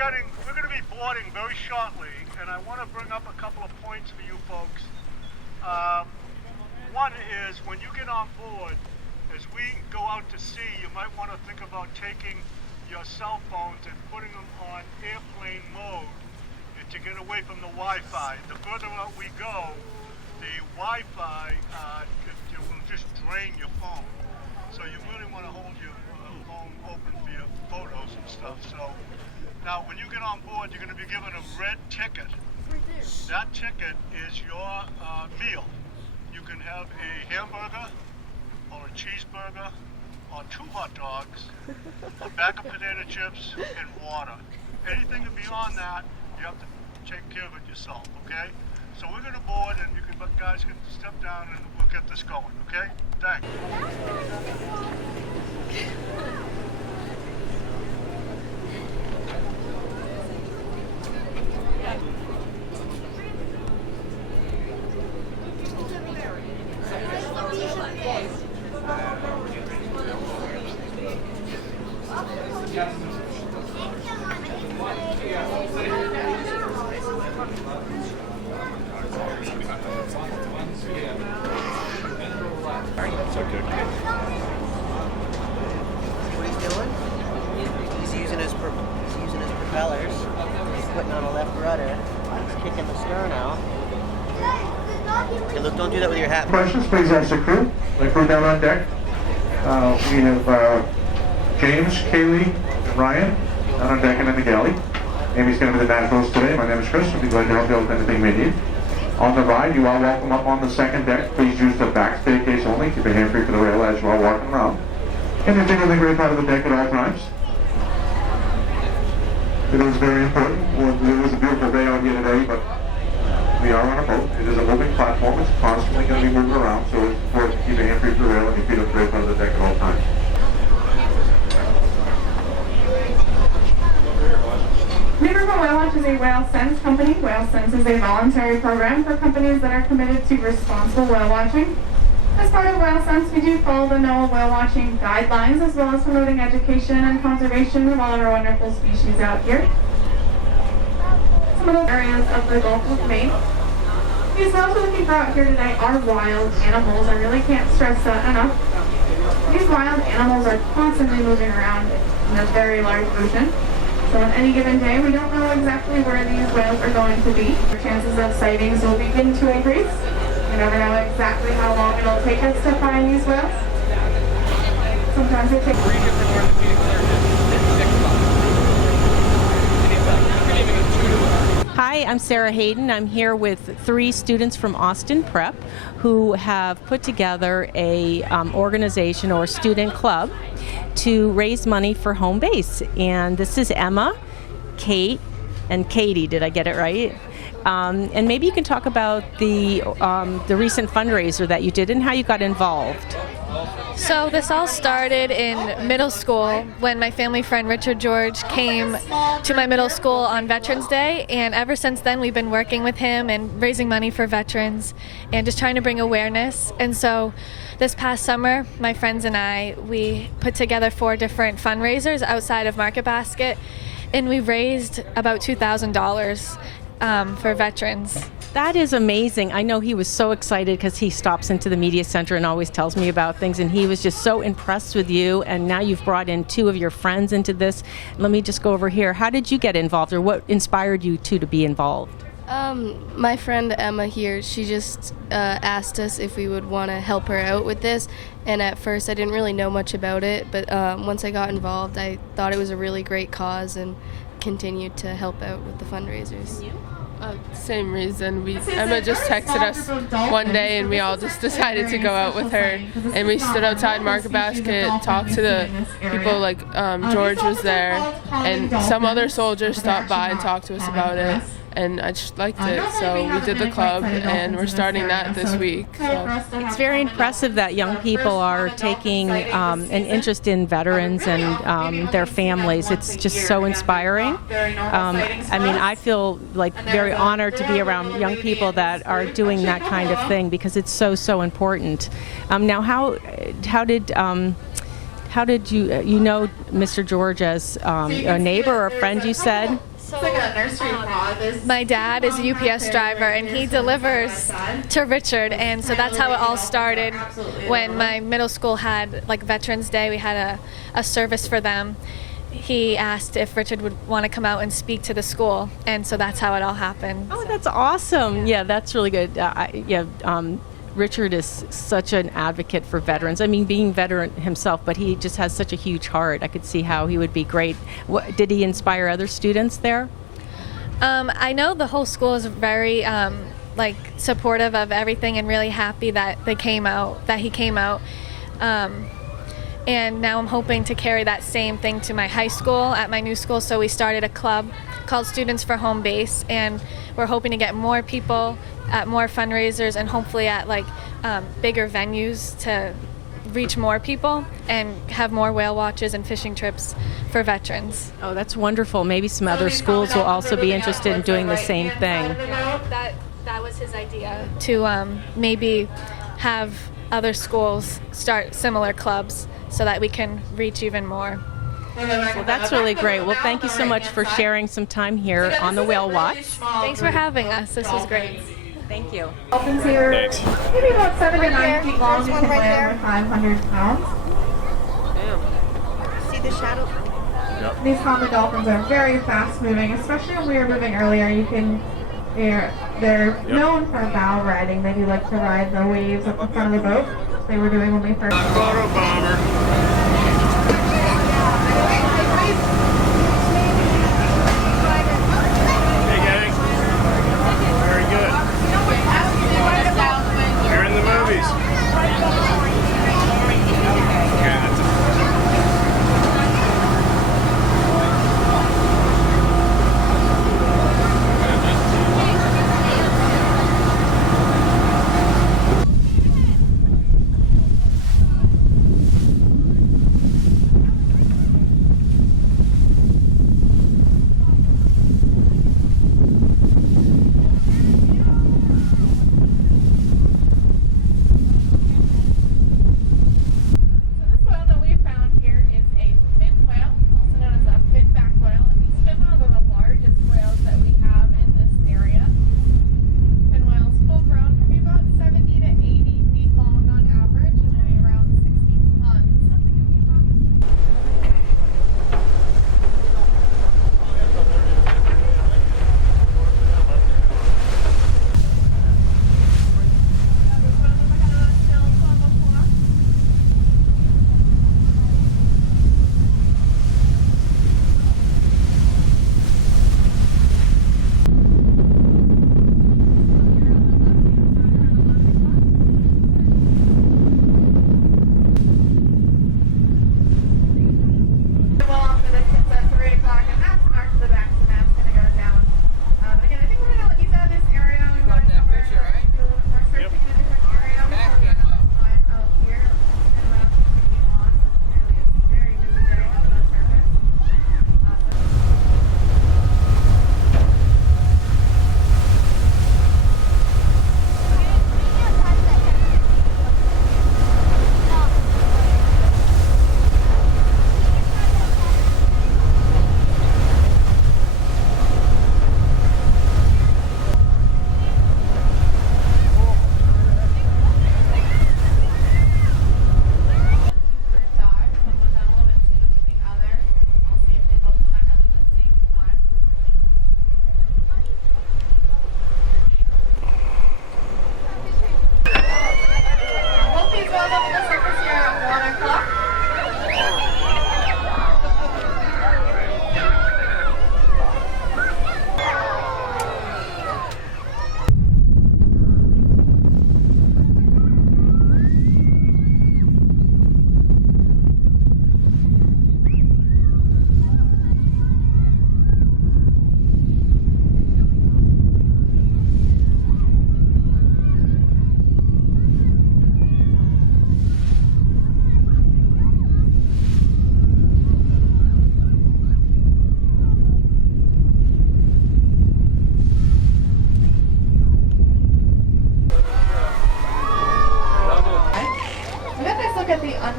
we're going to be boarding very shortly, and I want to bring up a couple of points for you folks. One is when you get on board, as we go out to sea, you might want to think about taking your cell phones and putting them on airplane mode to get away from the Wi-Fi. The further out we go, the Wi-Fi will just drain your phone. So you really want to hold your phone open for your photos and stuff. So now when you get on board, you're going to be given a red ticket. That ticket is your meal. You can have a hamburger or a cheeseburger or 2 hot dogs, a bag of potato chips, and water. Anything beyond that, you have to take care of it yourself, okay? So we're going to board, and you guys can step down, and we'll get this going, okay? Thanks. What he's doing? He's using his propellers. He's putting on a left rudder. He's kicking the stern out. Okay, look, don't do that with your hat. Questions, please ask the crew. The crew down on deck. We have James, Kaylee, and Ryan down on deck and in the galley. Amy's going to be the naturalist today. My name is Chris. I'll be glad to help you out with anything you may need. On the ride, you are welcome up on the second deck. Please use the back staircase only. Keep your hand free for the rail as you are walking around. And maintain the great part of the deck at all times. It is very important. Well, it was a beautiful day out here today, but we are on a boat. It is a moving platform. It's constantly going to be moving around, so it's important to keep your hand free for the rail and your feet up the great part of the deck at all times. Riverboat Whale Watch is a whale sense company. Whale Sense is a voluntary program for companies that are committed to responsible whale watching. As part of Whale Sense, we do follow the NOAA whale watching guidelines as well as promoting education and conservation of all of our wonderful species out here. Some of the areas of the Gulf of Maine. These whales we're looking for out here today are wild animals. I really can't stress that enough. These wild animals are constantly moving around in a very large ocean. So on any given day, we don't know exactly where these whales are going to be. Our chances of sightings will begin to increase. We never know exactly how long it'll take us to find these whales. Sometimes it takes... Hi, I'm Sarah Hayden. I'm here with 3 students from Austin Prep who have put together a organization or student club to raise money for home base. And this is Emma, Kate, and Katie. Did I get it right? And maybe you can talk about the recent fundraiser that you did and how you got involved. So this all started in middle school when my family friend Richard George came to my middle school on Veterans Day, and ever since then we've been working with him and raising money for veterans and just trying to bring awareness. And so this past summer, my friends and I, we put together 4 different fundraisers outside of Market Basket, and we raised about $2,000 for veterans. That is amazing. I know he was so excited because he stops into the media center and always tells me about things, and he was just so impressed with you, and now you've brought in 2 of your friends into this. Let me just go over here. How did you get involved, or what inspired you to be involved? My friend Emma here, she just asked us if we would want to help her out with this, and at first I didn't really know much about it, but once I got involved I thought it was a really great cause and continued to help out with the fundraisers. Same reason. Emma just texted us one day and we all just decided to go out with her, and we stood outside Market Basket, talked to the people, like George was there, and some other soldiers stopped by and talked to us about it. And I just liked it, so we did the club, and we're starting that this week. So. It's very impressive that young people are taking an interest in veterans and their families. It's just so inspiring. I mean, I feel like very honored to be around young people that are doing that kind of thing because it's so important. Now, how did you know Mr. George as a neighbor or a friend, you said? It's like a nursery pod. My dad is a UPS driver, and he delivers to Richard, and so that's how it all started. When my middle school had like Veterans Day, we had a service for them. He asked if Richard would want to come out and speak to the school, and so that's how it all happened. Oh, that's awesome. Yeah, that's really good. Richard is such an advocate for veterans. I mean, being veteran himself, but he just has such a huge heart. I could see how he would be great. Did he inspire other students there? I know the whole school is very supportive of everything and really happy that he came out. And now I'm hoping to carry that same thing to my high school at my new school. So we started a club called Students for Home Base, and we're hoping to get more people at more fundraisers and hopefully at bigger venues to reach more people and have more whale watches and fishing trips for veterans. Oh, that's wonderful. Maybe some other schools will also be interested in doing the same thing. That was his idea, to maybe have other schools start similar clubs so that we can reach even more. Well, that's really great. Well, thank you so much for sharing some time here on the Whale Watch. Thanks for having us. This was great. Thank you. Dolphins here, maybe about 7 to 9 feet long, and can weigh over 500 pounds. See the shadow? These common dolphins are very fast moving, especially when we were moving earlier. They're known for bow riding. They do like to ride the waves at the front of the boat. They were doing when we first. Photo bomber. Hey gang. Very good. You're in the movies. Okay, that's it.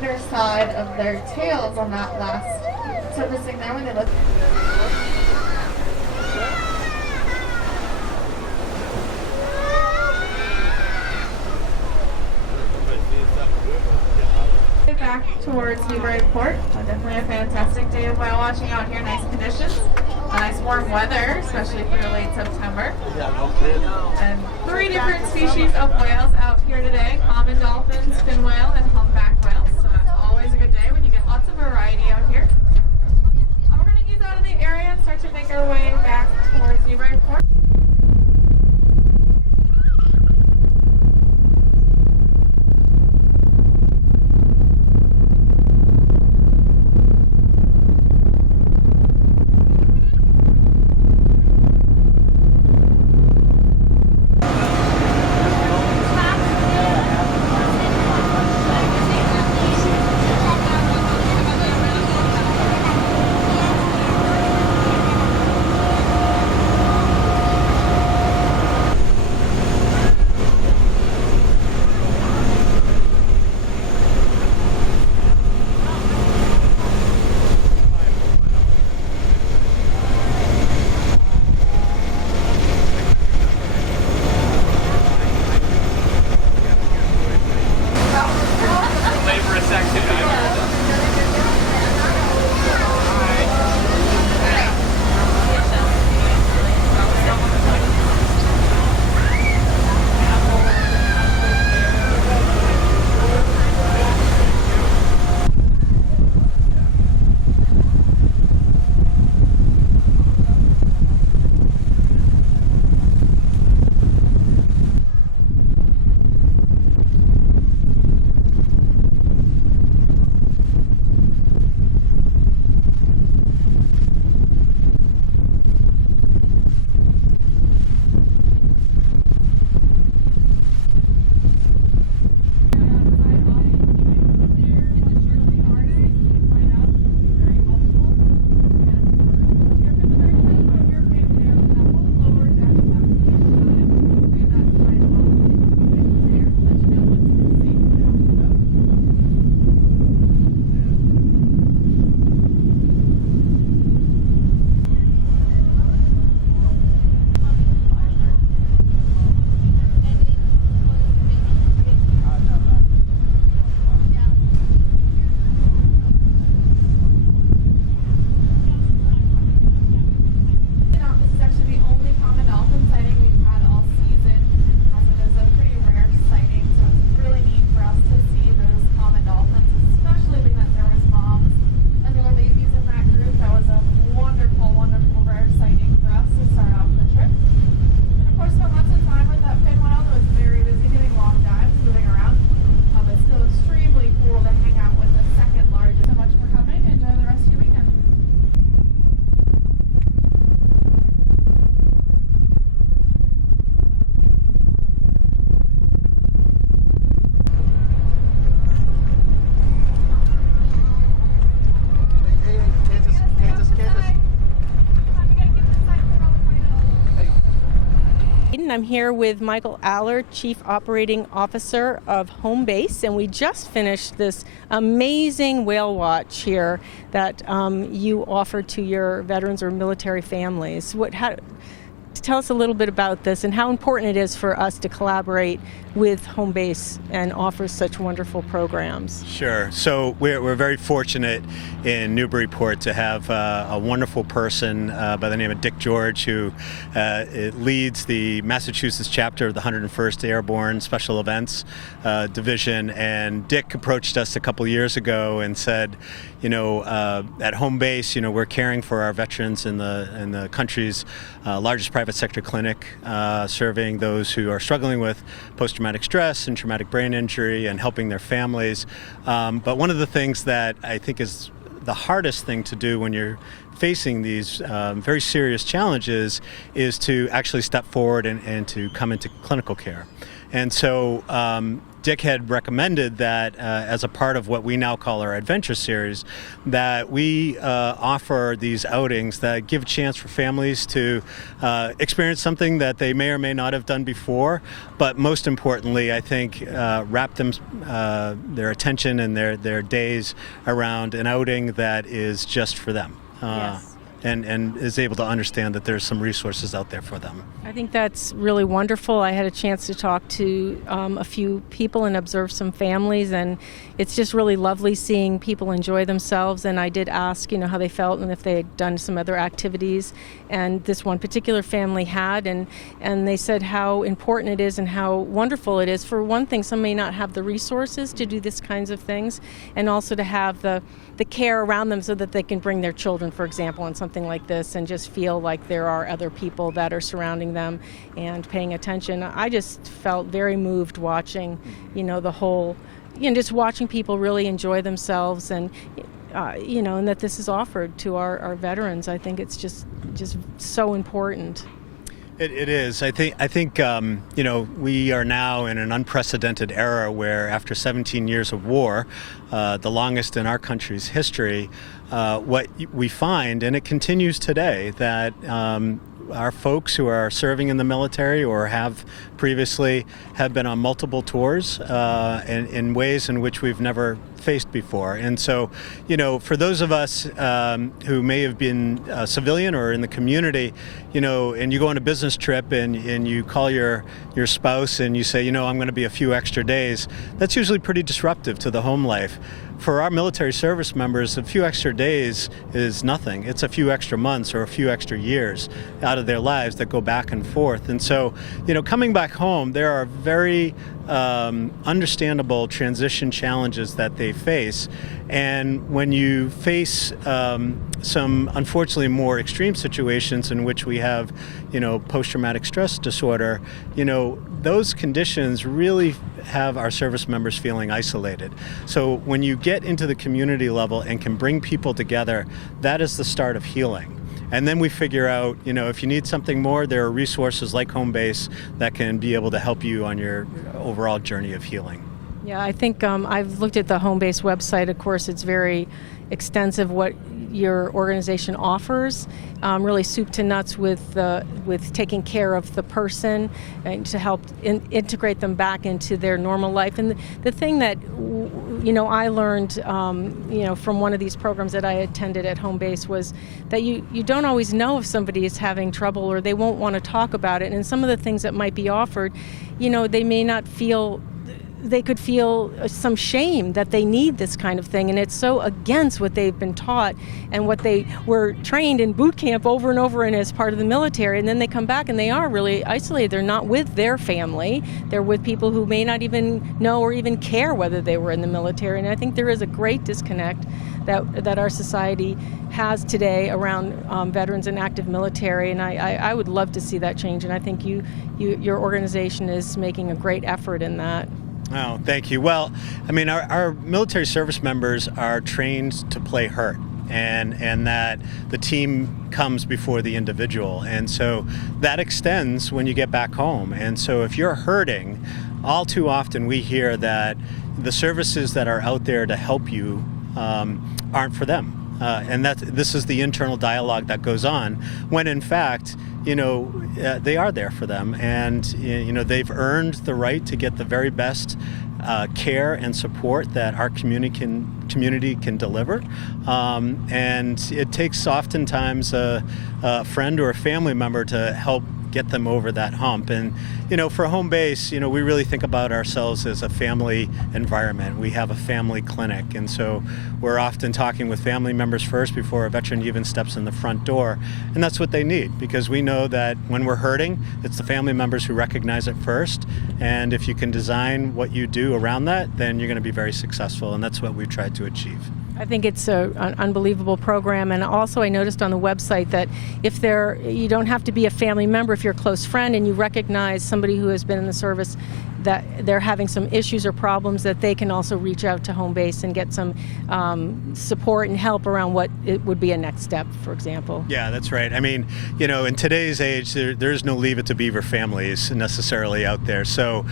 underside of their tails on that last surfacing there when they look. back towards Newburyport. Definitely a fantastic day of whale watching out here. Nice conditions, nice warm weather, especially for late September. And 3 different species of whales out here today: common dolphins, fin whale, and humpback whales. So that's always a good day when you get lots of variety out here. We're going to ease out of the area and start to make our way back towards Newburyport. I'm here with Michael Aller, Chief Operating Officer of Home Base, and we just finished this amazing whale watch here that you offer to your veterans or military families. Tell us a little bit about this and how important it is for us to collaborate with Home Base and offer such wonderful programs. Sure. So we're very fortunate in Newburyport to have a wonderful person by the name of Dick George, who leads the Massachusetts chapter of the 101st Airborne Special Events Division. And Dick approached us a couple years ago and said, at Home Base, we're caring for our veterans in the country's largest private sector clinic, serving those who are struggling with post-traumatic stress and traumatic brain injury and helping their families. But one of the things that I think is the hardest thing to do when you're facing these very serious challenges is to actually step forward and to come into clinical care. And so Dick had recommended that as a part of what we now call our adventure series, that we offer these outings that give a chance for families to experience something that they may or may not have done before, but most importantly, I think wrap their attention and their days around an outing that is just for them. Yes. and is able to understand that there's some resources out there for them. I think that's really wonderful. I had a chance to talk to a few people and observe some families, and it's just really lovely seeing people enjoy themselves. And I did ask, how they felt and if they had done some other activities. And this one particular family had, and they said how important it is and how wonderful it is. For one thing, some may not have the resources to do these kinds of things, and also to have the care around them so that they can bring their children, for example, on something like this and just feel like there are other people that are surrounding them and paying attention. I just felt very moved watching, the whole, just watching people really enjoy themselves and, and that this is offered to our veterans. I think it's just so important. It is. I think we are now in an unprecedented era where after 17 years of war, the longest in our country's history, what we find, and it continues today, that our folks who are serving in the military or have previously have been on multiple tours in ways in which we've never faced before. And so, for those of us who may have been a civilian or in the community, and you go on a business trip and you call your spouse and you say, I'm going to be a few extra days, that's usually pretty disruptive to the home life. For our military service members, a few extra days is nothing. It's a few extra months or a few extra years out of their lives that go back and forth. And so, coming back home, there are very understandable transition challenges that they face. And when you face some unfortunately more extreme situations in which we have, post-traumatic stress disorder, those conditions really have our service members feeling isolated. So when you get into the community level and can bring people together, that is the start of healing. And then we figure out, if you need something more, there are resources like Home Base that can be able to help you on your overall journey of healing. Yeah, I think I've looked at the Home Base website. Of course, it's very extensive what your organization offers, really soup to nuts with taking care of the person and to help integrate them back into their normal life. And the thing that I learned from one of these programs that I attended at Home Base was that you don't always know if somebody is having trouble or they won't want to talk about it. And some of the things that might be offered, they may not feel. They could feel some shame that they need this kind of thing, and it's so against what they've been taught and what they were trained in boot camp over and over and as part of the military, and then they come back and they are really isolated. They're not with their family. They're with people who may not even know or even care whether they were in the military, and I think there is a great disconnect that our society has today around veterans and active military, and I would love to see that change, and I think your organization is making a great effort in that. Oh, thank you. Well, our military service members are trained to play hurt, and that the team comes before the individual. And so that extends when you get back home. And so if you're hurting, all too often we hear that the services that are out there to help you aren't for them. And this is the internal dialogue that goes on, when in fact, they are there for them, and they've earned the right to get the very best care and support that our community can deliver. And it takes oftentimes a friend or a family member to help get them over that hump. And for Home Base, we really think about ourselves as a family environment. We have a family clinic, and so we're often talking with family members first before a veteran even steps in the front door, and that's what they need, because we know that when we're hurting, it's the family members who recognize it first, and if you can design what you do around that, then you're going to be very successful, and that's what we've tried to achieve. I think it's an unbelievable program, and also I noticed on the website that you don't have to be a family member if you're a close friend and you recognize somebody who has been in the service that they're having some issues or problems, that they can also reach out to Home Base and get some support and help around what it would be a next step, for example. Yeah, that's right. In today's age, there's no Leave It to Beaver families necessarily out there. So,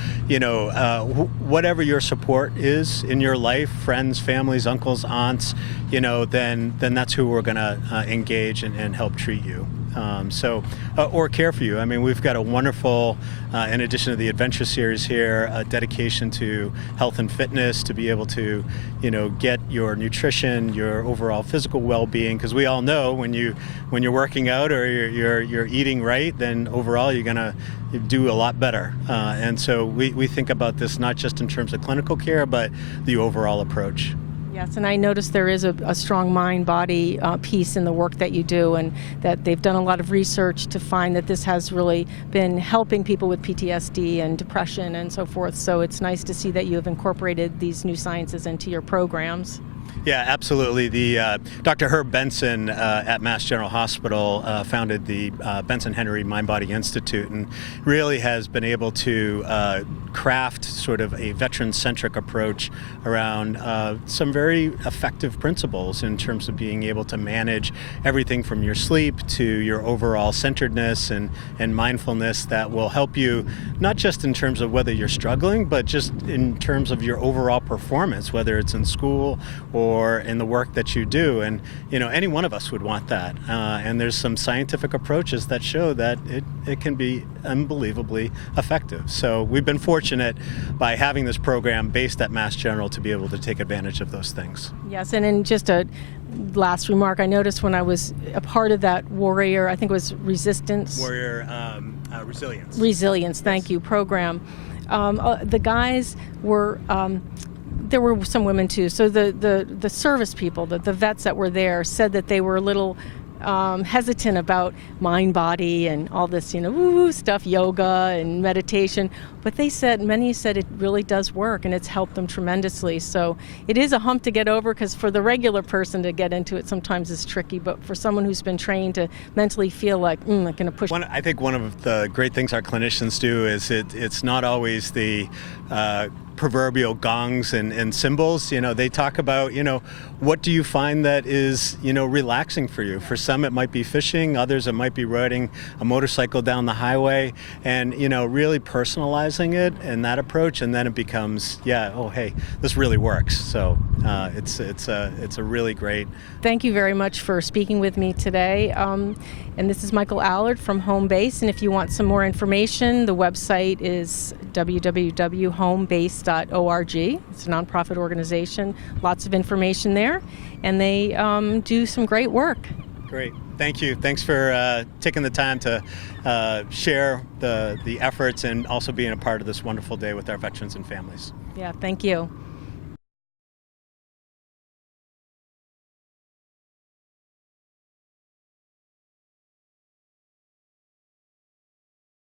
whatever your support is in your life, friends, families, uncles, aunts, then that's who we're going to engage and help treat you. Or care for you. I mean, we've got a wonderful, in addition to the adventure series here, a dedication to health and fitness, to be able to, get your nutrition, your overall physical well-being, because we all know when you're working out or you're eating right, then overall you're gonna do a lot better. And so we think about this not just in terms of clinical care, but the overall approach. Yes, and I noticed there is a strong mind-body piece in the work that you do, and that they've done a lot of research to find that this has really been helping people with PTSD and depression and so forth. So it's nice to see that you have incorporated these new sciences into your programs. Yeah, absolutely. The Dr. Herb Benson at Mass General Hospital founded the Benson Henry Mind-Body Institute, and really has been able to craft sort of a veteran-centric approach around some very effective principles in terms of being able to manage everything from your sleep to your overall centeredness and mindfulness that will help you, not just in terms of whether you're struggling, but just in terms of your overall performance, whether it's in school or in the work that you do. And any one of us would want that, and there's some scientific approaches that show that it can be unbelievably effective. So we've been fortunate by having this program based at Mass General to be able to take advantage of those things. Yes, and in just a last remark, I noticed when I was a part of that Warrior, I think it was Resilience, thank you, program, the guys were there were some women too. So the service people, the vets that were there, said that they were a little hesitant about mind, body, and all this, woo-woo stuff, yoga and meditation. But many said it really does work, and it's helped them tremendously. So it is a hump to get over, because for the regular person to get into it sometimes is tricky. But for someone who's been trained to mentally feel like, I'm going to push. I think one of the great things our clinicians do is it's not always the proverbial gongs and symbols. They talk about, what do you find that is, relaxing for you? For some it might be fishing, others it might be riding a motorcycle down the highway, and really personalizing it and that approach, and then it becomes, hey, this really works. So it's a really great. Thank you very much for speaking with me today. And this is Michael Allard from Home Base, and if you want some more information, the website is www.homebase.org. It's a nonprofit organization, lots of information there, and they do some great work. Great. Thank you. Thanks for taking the time to share the efforts and also being a part of this wonderful day with our veterans and families. Yeah, thank you.